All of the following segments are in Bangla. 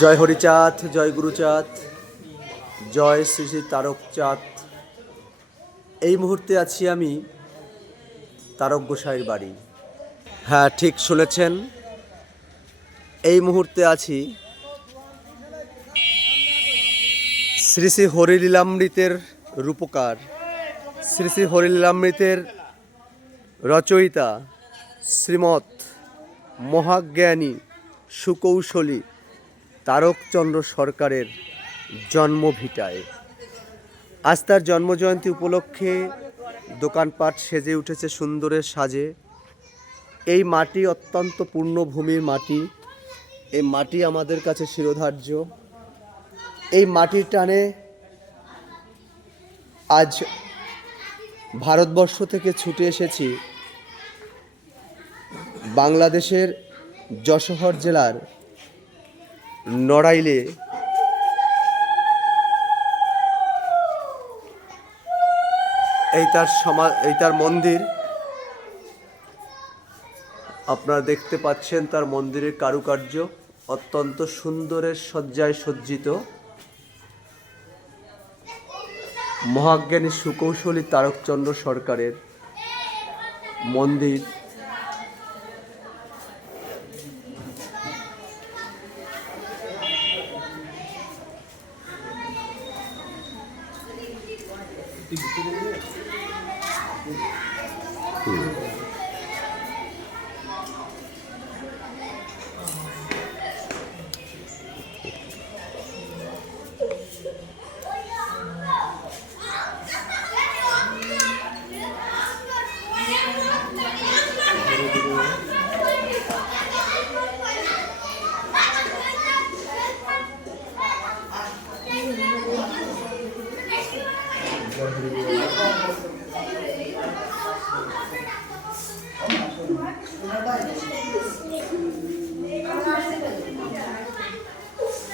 জয় হরিচাঁদ, জয় গুরুচাঁদ, জয় শ্রী শ্রী তারকচাঁদ। এই মুহূর্তে আছি আমি তারক গোসাইয়ের বাড়ি। হ্যাঁ, ঠিক শুনেছেন, এই মুহূর্তে আছি শ্রী শ্রী হরিলীলামৃতের রূপকার, শ্রী শ্রী হরিলীলামৃতের রচয়িতা শ্রীমৎ মহাজ্ঞানী সুকৌশলী তারকচন্দ্র সরকারের জন্মভিটায়। আজ তার জন্মজয়ন্তী উপলক্ষে দোকানপাট সেজে উঠেছে সুন্দরের সাজে। এই মাটি অত্যন্ত পূর্ণভূমির মাটি, এই মাটি আমাদের কাছে শিরোধার্য। এই মাটির টানে আজ ভারতবর্ষ থেকে ছুটে এসেছি বাংলাদেশের যশোহর জেলার নড়াইলে এই তার মন্দির। আপনারা দেখতে পাচ্ছেন তার মন্দিরের কারুকার্য অত্যন্ত সুন্দরের সজ্জায় সজ্জিত। মহাজ্ঞানী সুকৌশলী তারকচন্দ্র সরকারের মন্দির।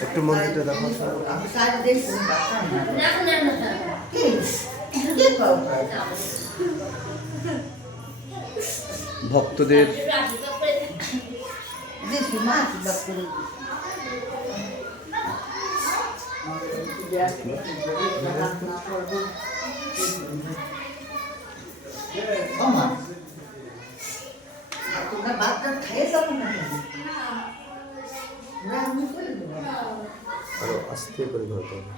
একটু মন্দিরটা দেখো। ভক্তদের আরো আস্তে করে ধরতে হবে।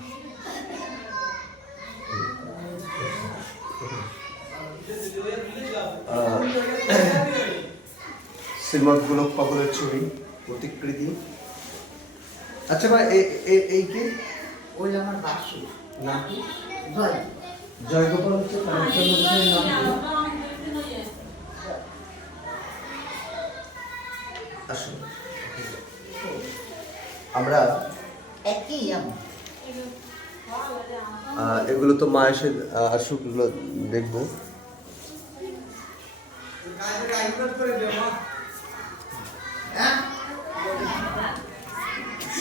শ্রীমৎ গোলক পাগলের ছবি প্রতিকৃতি। আচ্ছা ভাই, এই কি? ওই আমার বাসু নাম কি? জয়গোপাল হচ্ছে তারকচন্দ্র নাম কি? আসুন, আমরা এগুলো তো মা এসে আসুক, দেখবো।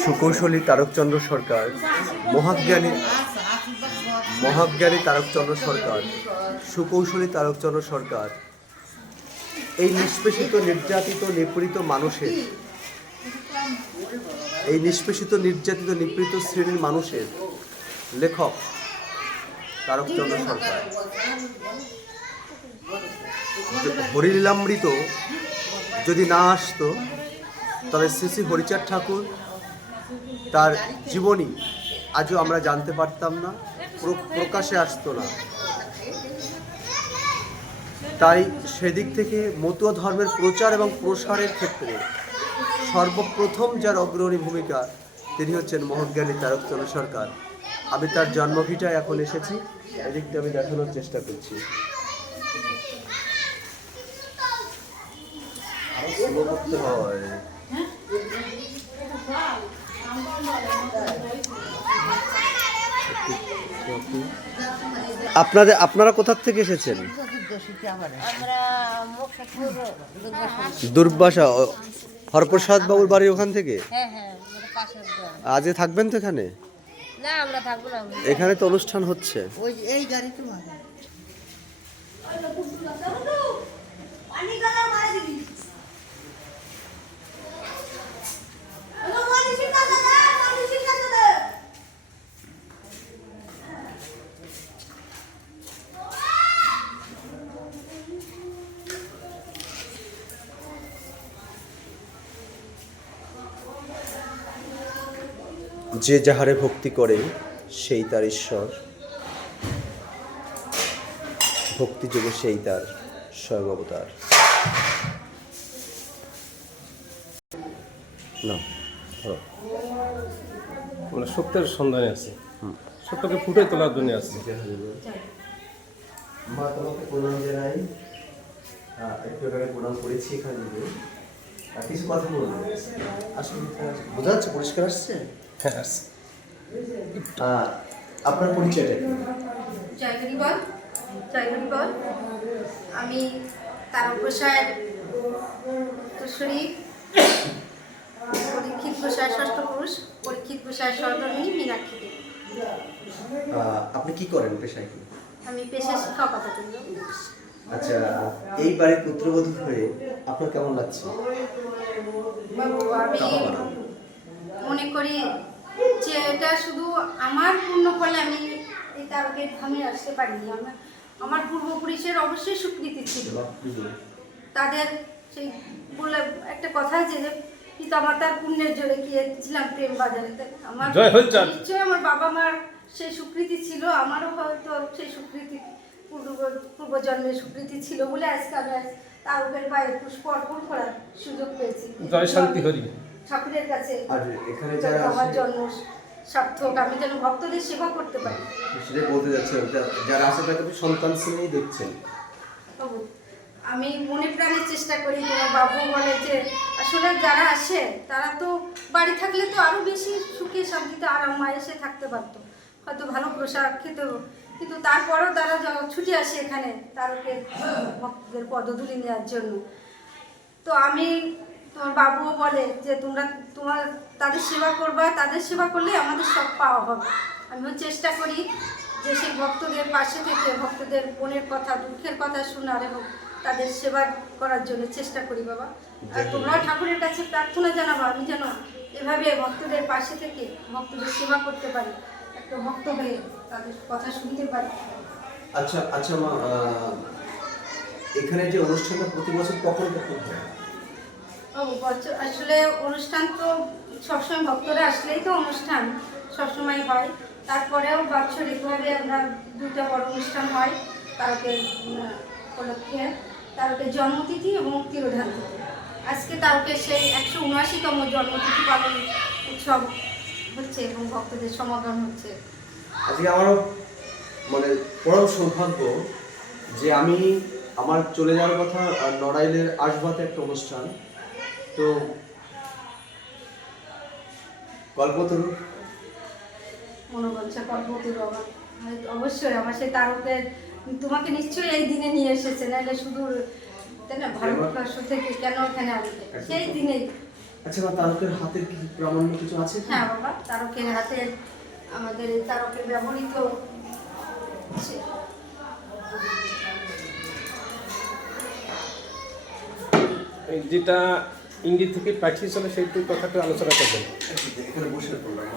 সুকৌশলী তারকচন্দ্র সরকার, মহাজ্ঞানী তারকচন্দ্র সরকার, সুকৌশলী তারকচন্দ্র সরকার এই নিষ্পেষিত, নির্যাতিত, নিপীড়িত মানুষের, এই নিষ্পেষিত, নির্যাতিত, নিপীড়িত শ্রেণীর মানুষের লেখক তারকচন্দ্র সরকার। হরিলীলামৃত যদি না আসতো তবে শ্রী শ্রী হরিচাঁদ ঠাকুর তার জীবনী আজও আমরা জানতে পারতাম না, প্রকাশে আসতো না। তাই সেদিক থেকে মতুয়া ধর্মের প্রচার এবং প্রসারের ক্ষেত্রে সর্বপ্রথম যার অগ্রণী ভূমিকা, তিনি হচ্ছেন মহাজ্ঞানী তারকচন্দ্র সরকার। আমি তার জন্মভিটায় এখন এসেছি, এদিকটা আমি দেখানোর চেষ্টা করছি। আপনারা কোথা থেকে এসেছেন? দুর্বাসা। হরপ্রসাদ বাবুর বাড়ি ওখান থেকে? আজকে থাকবেন তো এখানে? না, আমরা থাকবো না। এখানে তো অনুষ্ঠান হচ্ছে। এই গাড়িতে যে যাহারে ভক্তি করে সেই তার ঈশ্বর, ভক্তিযোগে সেই তার স্বয়ং অবতার। না ধরো। মানে সত্যের সন্ধানে আছে, সত্যকে ফুটে তোলার জন্য আছে। মা তোমাকে প্রণাম জানাই, একটু এখানে প্রণাম করেছি এখানে দিকে। কিছু কথা বলবো, আসলে বোঝা যাচ্ছে, পরিষ্কার আসছে। হ্যাঁ আছে। আপনার পরিচয়টা কি? জয়গুরি বল, জয়গুরি বল। আমি তারকপ্রসাদ উত্তরসূরি, পরীক্ষিত প্রসাদ ষষ্ঠ পুরুষ, পরীক্ষিত প্রসাদ সহধর্মিনী মীনাক্ষী দেবী। আপনি কি করেন, পেশায় কি? আমি পেশা শিক্ষকতা করি। আচ্ছা, এই বাড়ির পুত্রবধূ হয়ে আপনার কেমন লাগছে? বাবু, আমি মনে করি যে এটা শুধু আমার পূর্ণ ফলে আমি এই তারকের ধামে আসতে পারিনি। আমার পূর্বপুরুষের অবশ্যই স্বীকৃতি ছিল। তাদের সেই বলে একটা কথা আছে যে পিতামাতার পুণ্যের জোরে গিয়েছিলাম প্রেম বাজারে। আমার জয় হোক চাঁদ। নিশ্চয়ই আমার বাবা মার সেই স্বীকৃতি ছিল, আমারও হয়তো সেই স্বীকৃতি পূর্বজন্মের স্বীকৃতি ছিল বলে আজকে আমি তারকের পায়ে পুষ্প অর্পণ করার সুযোগ পেয়েছি। জয় শান্তি হরি। ঠাকুরের কাছে আর এখানে যারা আমার আসে, জন্ম সার্থক, আমি যেন ভক্তদের সেবা করতে পারি। সেটাই বলতে যাচ্ছে, যারা আসে তাকে আপনি সন্তান স্নেহেই দেখছেন। বাবু, আমি মনে প্রাণে চেষ্টা করি। তোমার বাবু বলে যে আসলে যারা আসে তারা তো বাড়ি থাকলে তো আরো বেশি সুখে শান্তিতে আরাম এসে থাকতে পারতো, হয়তো ভালো প্রসাদ খেতেও, কিন্তু তারপরেও তারা ছুটে আসে এখানে তারকের ভক্তদের পদধূলি নেওয়ার জন্য। তো আমি, তোমার বাবুও বলে যে তোমরা তাদের সেবা করবা, তাদের সেবা করলে আমাদের সব পাওয়া হবে। আমিও চেষ্টা করি যে সেই ভক্তদের পাশে থেকে ভক্তদের মনের কথা, দুঃখের কথা শোনার এবং তাদের সেবা করার জন্য চেষ্টা করি বাবা। আর তোমরাও ঠাকুরের কাছে প্রার্থনা জানাবো আমি যেন এভাবে ভক্তদের পাশে থেকে ভক্তদের সেবা করতে পারি, একটা ভক্ত হয়ে তাদের কথা শুনতে পারি। আচ্ছা আচ্ছা মা, এখানে যে অনুষ্ঠানটা প্রতি বছর কখন কখন হয়? আসলে অনুষ্ঠান তো সবসময় ভক্তরা আসলেই তো অনুষ্ঠান সবসময় হয়। তারপরেও বাৎসরিকভাবে আমরা দুটো বড় অনুষ্ঠান হয় তারকের উপলক্ষে, তারকের জন্মতিথি এবং তিরোধান তিথি। আজকে তারকের সেই 179তম জন্মতিথি পালন উৎসব হচ্ছে এবং ভক্তদের সমাগম হচ্ছে। আজকে আমারও মানে পরম সৌভাগ্য যে আমি আমার চলে যাওয়ার কথা নড়াইলের আশবাতে একটা অনুষ্ঠান, তো কল্পতরু মনোবাঞ্ছা কল্পতরু আমার অবশ্যই আমার সেই তারকের তোমাকে নিশ্চয়ই এই দিনে নিয়ে এসেছে, নাহলে শুধু তাই না ভারতবর্ষ থেকে কেন এখানে আসবে সেই দিনেই। আচ্ছা মা, তারকের হাতের কি প্রামাণ্য কিছু আছে? হ্যাঁ বাবা, তারকের হাতে আমাদের এই তারকের ব্যবহৃত যেটা ইঙ্গিত থেকে পাঠিয়েছিল সেইটুকু কথাটা আলোচনা করবেন। এখানে বসে পড়লাম।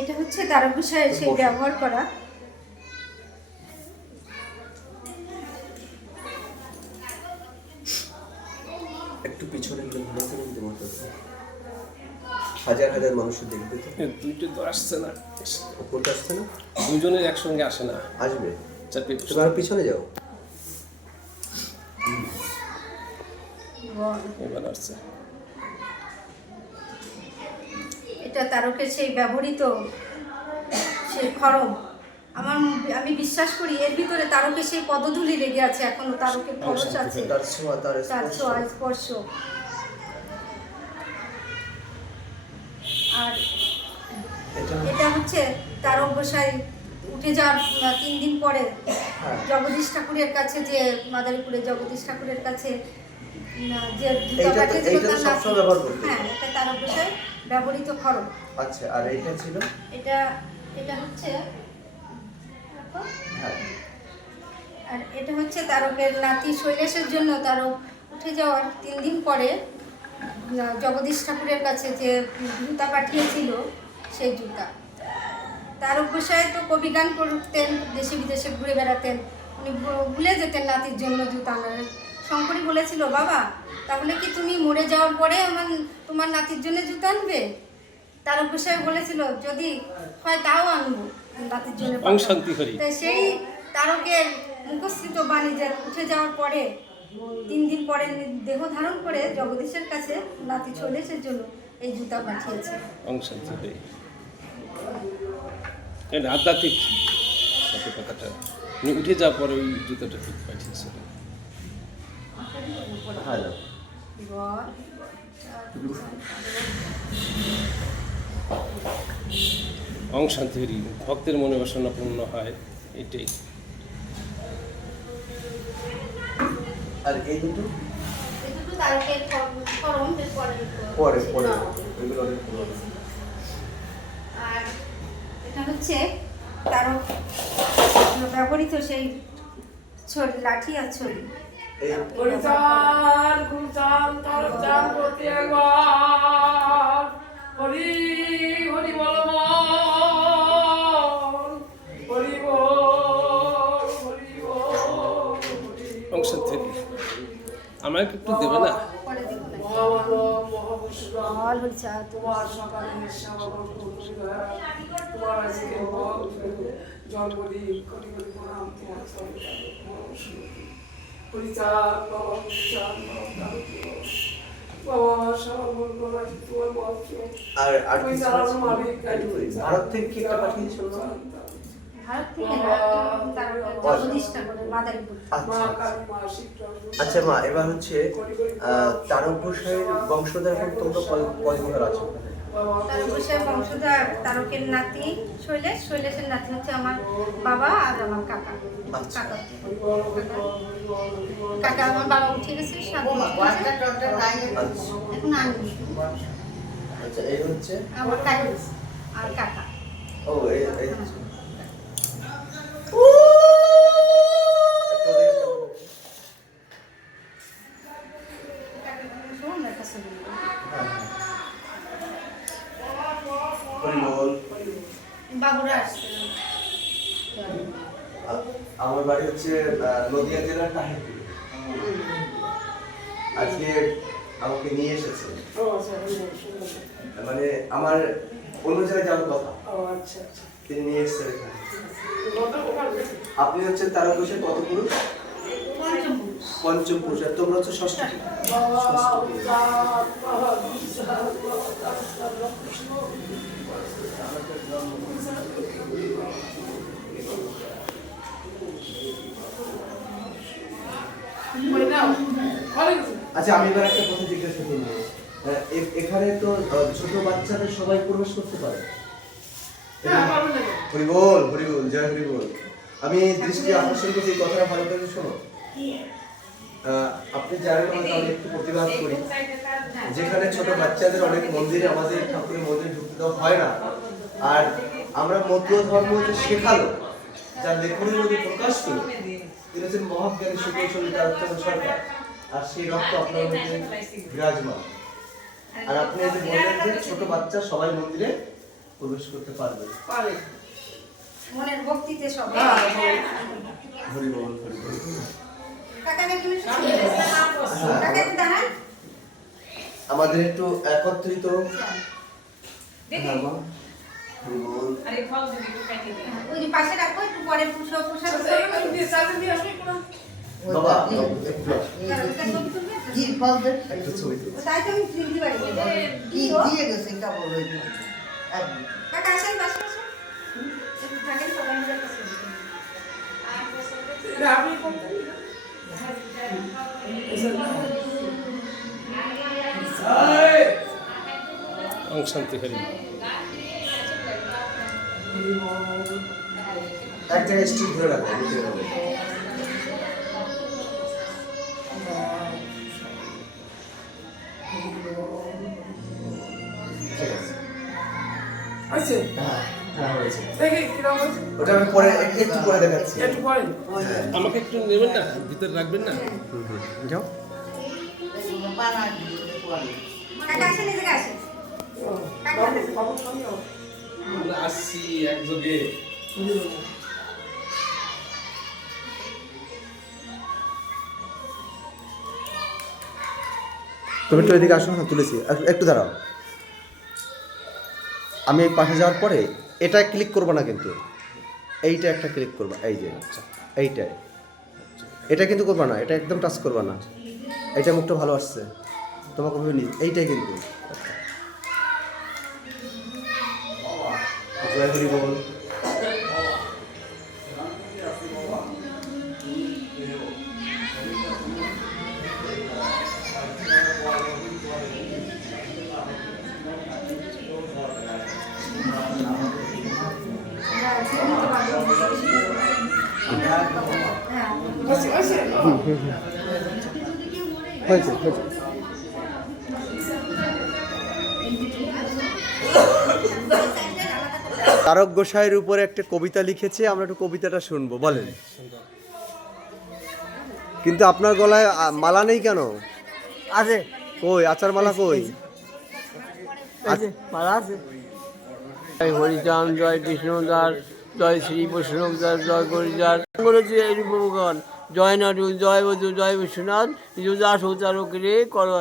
এটা হচ্ছে তারক বিষয়ে সেই ব্যবহার করা। একটু পিছনে হাজার হাজার মানুষের দেখবে তো। দুইটা তো আসছে না, কোনটা আসছে না? দুজনের একসঙ্গে আসে না। আসবে, চারটে তোমার পিছনে যাও। এবার আসছে। এটা তারকের সেই ব্যবহৃত সেই খড়ম। আমি বিশ্বাস করি এর ভিতরে তারকের সেই পদধূলি লেগে আছে, এখনো তারকের খরচ আছে, তার ছোঁয়া, তার তার স্পর্শ। ছোঁয়া স্পর্শ। আর এটা হচ্ছে তারক গোসাই উঠে যাওয়ার 3 দিন পরে জগদীশ ঠাকুরের কাছে, যে মাদারীপুরে জগদীশ ঠাকুরের কাছে যে জুতা পাঠিয়েছিল তার নাতি। হ্যাঁ, এটা তারক গোসাই ব্যবহৃত খড়ম। আচ্ছা, আর এইটা ছিল? এটা হচ্ছে হ্যাঁ। আর এটা হচ্ছে তারকের নাতি শৈলেশের জন্য তারক উঠে যাওয়ার 3 দিন পরে জগদীশ ঠাকুরের কাছে যে জুতা পাঠিয়েছিল সেই জুতা। তারক গোসাই তো কবিগান করতেন, দেশে বিদেশে ঘুরে বেড়াতেন, উনি ভুলে যেতেন নাতির জন্য জুতা আনার। শঙ্করী বলেছিল, বাবা তাহলে কি তুমি মরে যাওয়ার পরে তোমার নাতির জন্য জুতা আনবে? তারক গোসাই বলেছিল, যদি হয় তাও আনবো নাতির জন্য। শান্তি হরি। তাই সেই তারকের মুখস্থিত বাণী যে উঠে যাওয়ার পরে 3 দিন পরে দেহ ধারণ করে জগদীশের কাছে নাতি শৈলেশের জন্য এই জুতা পাঠিয়েছে। শান্তি হরি। আধ্যাত্মিক কথাটা উনি উঠে যাওয়ার পরে ওই জুতাটা পাঠিয়েছিলেন। শান্তি হরি। ভক্তের মনে বাসনা পূর্ণ হয়, এটাই। আর এই দুটো তারকের ফরম পরে পরে ওইগুলো অনেক পুরনো। আর এটা হচ্ছে তারক ব্যবহৃত সেই ছড়ি, লাঠি আর ছড়ি। এই হরিচাঁদ গুরুচাঁদ তারকচাঁদ করতে একবার হরি হরি বল হরি বল হরি বল। শান্তি হরি। আমাকে একটু দেবে না? পরে দেখুন মহামানব মহাপুরুষরা বল হরিচাঁদ। তোমার সকালে তোমার আজকে জন্মদিন কোটি কোটি প্রণাম তোমার হরিচাঁদ বাবা হরিচাঁদ বাবা সর্বমঙ্গল তোমার মন্ত্র আর তুমি কিছু চালানো আছে? মালিক ভারত থেকে কি একটা পাঠিয়েছিল না? ভারত থেকে না, তারকের জগদীশ ঠাকুরের মাদারীপুর। মা আচ্ছা কালী মা শিবরাত্রি। আচ্ছা মা, এবার হচ্ছে তারক গোসাইয়ের বংশধর এখন তোমরা কয়জন আছো? তারক গোসাই বংশধর তারকের নাতি শৈলেশ, শৈলেশের নাতি হচ্ছে আমার বাবা আর আমার কাকা। আচ্ছা। কাকা আমার বাবা উঠে গেছে 7 বছর ওয়াটার হয়েছে। টটার গায়ে আচ্ছা এখন আমি আচ্ছা, এই হচ্ছে আমার কাকা আর কাকা। ও এই হচ্ছে আমার কাছে হরিবল। বাবুরা আসছে। আমার বাড়ি হচ্ছে নদিয়া জেলার তাহিরপুর। আজকে আমাকে নিয়ে এসেছে, মানে আমার অন্য জায়গায় যাওয়ার কথা, তিনি নিয়ে এসেছেন এখানে। আপনি হচ্ছেন তারক গোসাই কত পুরুষ? পঞ্চম পুরুষ। আর তোমরা হচ্ছে ষষ্ঠ পুরুষ। আচ্ছা, আমি এবার একটা কথা জিজ্ঞাসা করবো। এখানে তো ছোট বাচ্চাদের সবাই প্রবেশ করতে পারে? হরিবল হরিবল, জয় হরিবল। আমি দৃষ্টি আকর্ষণ করছি, এই কথাটা ভালো করে শোনো। আপনি জানেন, আমরা তাহলে একটু প্রতিবাদ করি। যেখানে ছোট বাচ্চাদের অনেক মন্দিরে, আমাদের ঠাকুরের মন্দিরে ঢুকতে দেওয়া হয় না, আর আমরা মতুয়া ধর্ম যে শেখালো, যার লেখনের মধ্যে প্রকাশ করি, তিনি হচ্ছেন মহাজ্ঞানী সুকৌশলী তারকচন্দ্র সরকার। আর সেই রক্ত আপনার মধ্যে বিরাজমান। আর আপনি যে বললেন যে ছোট বাচ্চা সবাই মন্দিরে প্রবেশ করতে পারবে। মনের ভক্তিতে সব। হরিবল হরিবল। কাকা নাকি কাকা একটু দাঁড়ান। আমাদের একটু একত্রিত। হ্যাঁ মা, হরিবল। ওই যে পাশে রাখো, একটু পরে প্রসাদ বাবা কি বলবে একটা ছবি তুলছি। তাই তো আমি দিতে পারি। কি দিয়ে গেছে এটা বলো কাকা আসেন, পাশে আসেন। একটু থাকেন, সবাই মিলে একটা ছবি তুলি। শান্তি হরি। এক জায়গায় স্টিক ধরে রাখো। আছে হ্যাঁ হ্যাঁ, হয়েছে। দেখি কিরকম হয়েছে। ওটা আমি পরে একটু পরে দেখাচ্ছি। একটু পরে আমাকে একটু নেবেন না, ভিতরে রাখবেন না? যাও। পানা দিয়ে পরে কাকা আসেন, এদিকে আসেন। কাকা আসেন। আমরা আসছি একযোগে। তুমি একটু এদিকে আসো না, তুলেছি একটু দাঁড়াও। আমি এই পাশে যাওয়ার পরে এটা ক্লিক করবো না, কিন্তু এইটা একটা ক্লিক করবা, এই যে এইটাই, এটা কিন্তু করবা না, এটা একদম টাচ করবা না। এইটা মুখটা ভালো আসছে তোমাকে ভেবে নি, এইটাই কিন্তু। জয় হরি বল। হয়েছে হয়েছে। তারক গোসাইয়ের উপরে একটা কবিতা লিখেছে, আমরা একটু কবিতাটা শুনবো, বলেন। কিন্তু আপনার গলায় মালা নেই কেন? আছে কই আচার মালা কই? মালা আছে। জয় হরিচাঁদ, জয় কৃষ্ণদাস, জয় শ্রী বৈষ্ণবদাস, জয় হরিদাস, এই ভগবান, জয় নাটু, জয় বধু, জয় বিশ্বনাথ, যুদাস উচারক রে কর।